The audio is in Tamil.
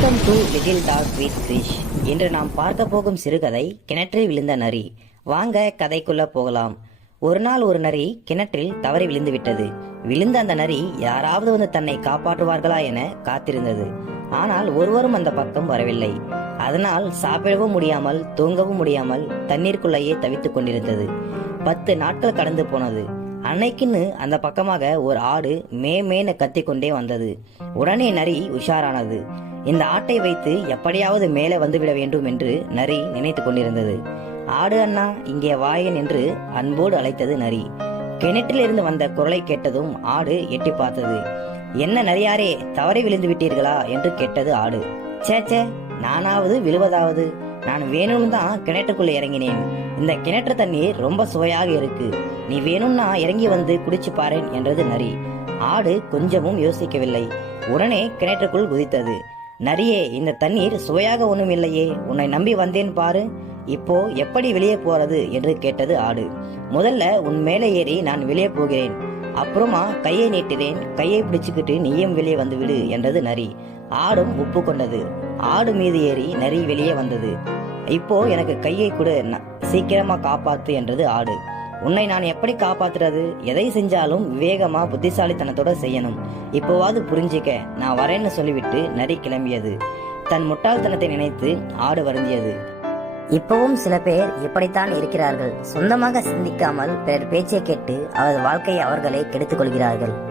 Welcome to little talk with Krish இன்று நாம் பார்க்க போகும் சிறுகதை கிணற்றில் விழுந்த நரி. வாங்க கதைக்குள்ள போகலாம். ஒரு நாள் ஒரு நரி கிணற்றில் தவறி விழுந்து விட்டது. விழுந்த அந்த நரி யாராவது வந்து தன்னை காப்பாற்றுவார்களா என காத்திருந்தது. ஆனால் ஒருவரும் அந்த பக்கம் வரவில்லை. அதனால் சாப்பிடவும் முடியாமல் தூங்கவும் முடியாமல் தண்ணீருக்குள்ளேயே தவித்துக் கொண்டிருந்தது. பத்து நாட்கள் கடந்து போனது. அன்னைக்குன்னு அந்த பக்கமாக ஒரு ஆடு மே மேன கத்திக்கொண்டே வந்தது. உடனே நரி உஷாரானது. இந்த ஆட்டை வைத்து எப்படியாவது மேலே வந்துவிட வேண்டும் என்று நரி நினைத்து கொண்டிருந்தது. ஆடு அண்ணா இங்கே வாயன் என்று அன்போடு அழைத்தது நரி. கிணற்றிலிருந்து வந்த குரலை கேட்டதும் ஆடு எட்டி பார்த்தது. என்ன நரியாரே தவறி விழுந்து விட்டீர்களா? என்று கேட்டது ஆடு. சே சே நானாவது விழுவதாவது? நான் வேணும்னு தான் கிணற்றுக்குள்ள இறங்கினேன். இந்த கிணற்று தண்ணீர் ரொம்ப சுவையாக இருக்கு. நீ வேணும்னா இறங்கி வந்து குடிச்சு பாரேன் என்றது நரி. ஆடு கொஞ்சமும் யோசிக்கவில்லை. உடனே கிணற்றுக்குள் குதித்தது. நரியே இந்த தண்ணீர் சுவையாக ஒன்றும் இல்லையே உன்னை நம்பி வந்தேன் பாரு. இப்போ எப்படி வெளியே போறது என்று கேட்டது ஆடு. முதல்ல உன் மேலே ஏறி நான் வெளியே போகிறேன். அப்புறமா கையை நீட்டினேன் கையை பிடிச்சுக்கிட்டு நீயும் வெளியே வந்து விடு என்றது நரி. ஆடும் ஒப்புக்கொண்டது. ஆடு மீது ஏறி நரி வெளியே வந்தது. இப்போ எனக்கு கையை கொடு சீக்கிரமா காப்பாத்து என்றது ஆடு. உன்னை நான் எப்படி காப்பாத்துறது? எதை செஞ்சாலும் வேகமா புத்திசாலித்தனத்தோட செய்யணும். இப்போவாது புரிஞ்சிக்க நான் வரேன்னு சொல்லிவிட்டு நரி கிளம்பியது. தன் முட்டாள்தனத்தை நினைத்து ஆடு வருந்தியது. இப்பவும் சில பேர் இப்படித்தான் இருக்கிறார்கள். சொந்தமாக சிந்திக்காமல் பிறர் பேச்சை கேட்டு அவரது வாழ்க்கையை அவர்களே கெடுத்துக் கொள்கிறார்கள்.